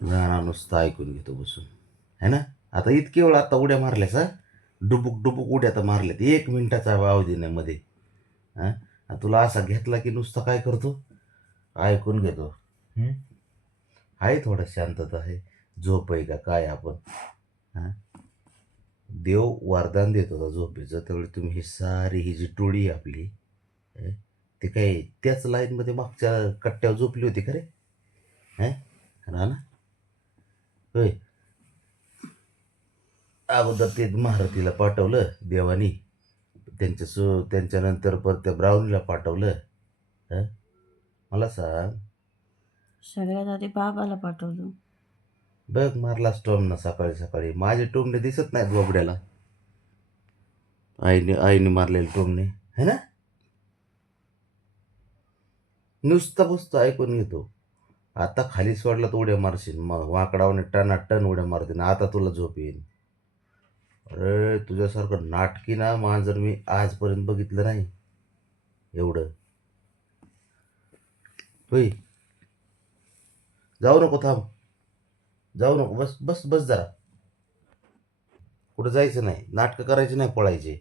गाणं नुसतं ऐकून घेतो बसून, है ना. आता इतके वेळ आता उड्या मारल्यास हा, डुबुक डुबुक उड्या तर मारल्यात 1 मिनिटाचा अवधी नाही मध्ये. हां, आणि तुला असा घेतला की नुसतं काय करतो, ऐकून घेतो. हं? आहे थोडं शांतता आहे, झोप आहे का काय आपण. हां, देव वरदान देत होता झोपेचं, त्यावेळी तुम्ही ही सारी ही जी टोळी आहे आपली, हं, ती काय त्याच लाईनमध्ये मागच्या कट्ट्यावर झोपली होती का रे? हं? ना ना. होय. अगोदर ते महारथीला पाठवलं देवानी, त्यांच्यानंतर परत त्या ब्राह्मणीला पाठवलं. हं? मला सांग, सगळ्यात आधी बाबाला पाठवलं. बघ मारलास टोमना सकाळी सकाळी. माझे टोमणे दिसत नाहीत बोबड्याला, आईने मारलेले टोमणे, है ना. नुसतं बसतो ऐकून घेतो. आता खाली सोडला तर उड्या मारशील, मग वाकडावने टन उड्या मारते ना, आता तुला झोप येईल. अरे तुझ्यासारखं नाटकी ना मांजर मी आजपर्यंत बघितलं नाही एवढं. होय. जाऊ नको, थांब. जाऊ नको, बस बस बस जरा. कुठं जायचं नाही, नाटकं करायची नाही, पळायचे.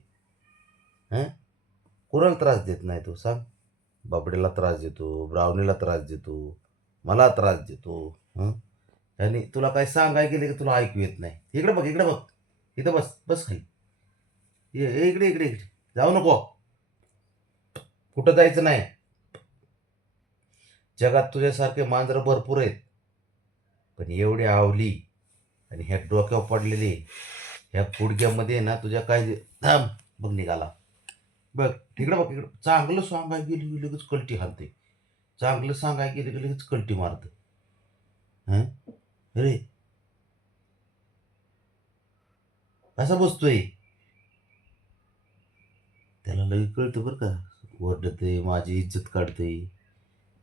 हं? कुणाला त्रास देत नाही तू सांग. बाबड्याला त्रास देतो, ब्रावणीला त्रास देतो, मला त्रास देतो. हं? आणि तुला काय सांगाय गेले की तुला ऐकू येत नाही. इकडे बघ, इकडे बघ. इथं बस बस खाली. इकडे इकडे इकडे. जाऊ नको, कुठं जायचं नाही. जगात तुझ्यासारखे मांजरं भरपूर आहेत, पण एवढी आवली आणि ह्या डोक्यावर पडलेली, ह्या गुडघ्यामध्ये ना तुझ्या काय थांब. बघ निघाला. बघ तिकडं बघ, इकडं चांगलं सांगाय गेली की लगेच कलटी हाणते, चांगलं सांगाय गेली की लगेच कलटी मारतं. हं? अरे कसा बसतोय, त्याला लगेच कळतं बरं का. ओरडते, माझी इज्जत काढते,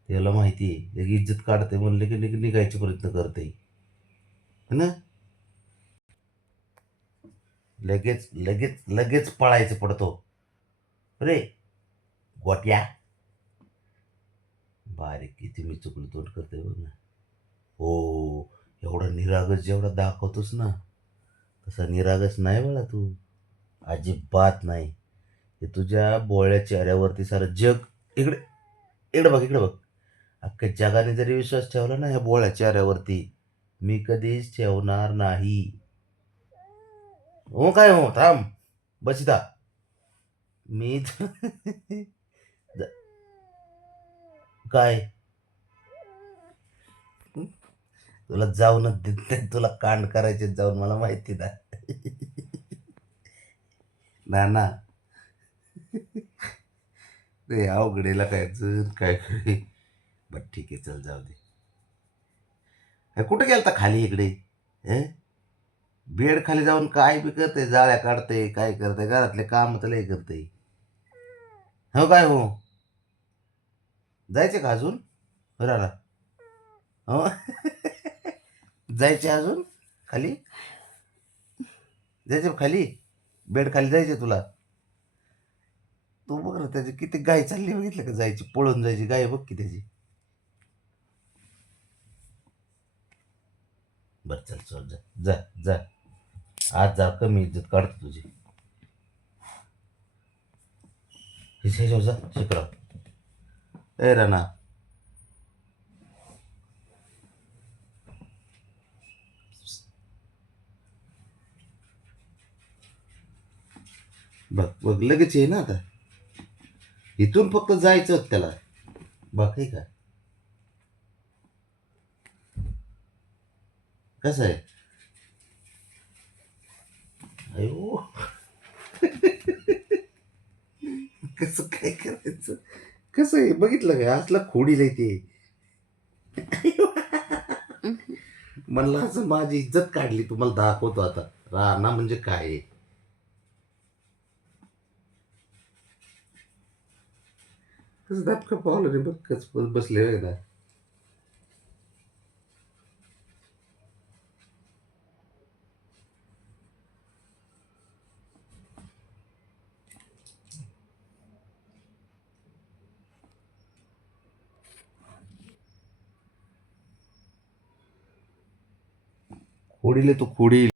त्याला माहिती आहे लगे इज्जत काढते म्हणले की निघायचे प्रयत्न करते, है ना. लगेच लगेच लगेच पळायचं पडतो. रे गोट्या, बारीक किती मी चुकलं तोंड करते बघ ना. हो, एवढा निरागस जेवढा दाखवतोस ना, तसा निरागस नाही बाळा तू, अजिबात नाही. हे तुझ्या बोळ्या चेहऱ्यावरती सारं जग, इकडे इकडे बघ, इकडे बघ. अख्ख्या जगाने जरी विश्वास ठेवला ना ह्या बोळ्या चेहऱ्यावरती, मी कधीच ठेवणार नाही. हो काय हो, थांब, बस इथं. मी ज- काय, तुला जाऊनच देत नाही, तुला कांड करायचे जाऊन, मला माहिती ना. ना ना. ते अवघडेला काय काय काय. बर ठीक आहे, चल जाऊ दे. कुठे गेलता खाली इकडे? हे बेड खाली जाऊन काय बी करते, जाळ्या काढते, काय करते, घरातले काम तर लय करते. हो काय हो, जायचे का अजून फिरायला? हो. जायचे अजून खाली, जायचे खाली, बेड खाली जायचे तुला. तू बघ ना त्याची किती गाय चालली, बघितलं का, जायची पळून जायची गाय बघ की त्याची. बर चल चल, जा जा जा. आज जा, कमी इज्जत काढतो तुझी. हे जा शिकरा. ए राणा, बघ बघ लगेच ये ना आता. इथून फक्त जायचं होतं त्याला. बघ हे का, कसं आहे. अयो, कसं काय करायचं, कसं आहे बघितलं का, असला खोडीला ते. म्हणलं असं माझी इज्जत काढली, तुम्हाला दाखवतो आता राणा म्हणजे काय आहे. कसं धपका पावलं रे, बघ कसं बसले ना. खोडीले तू खोडील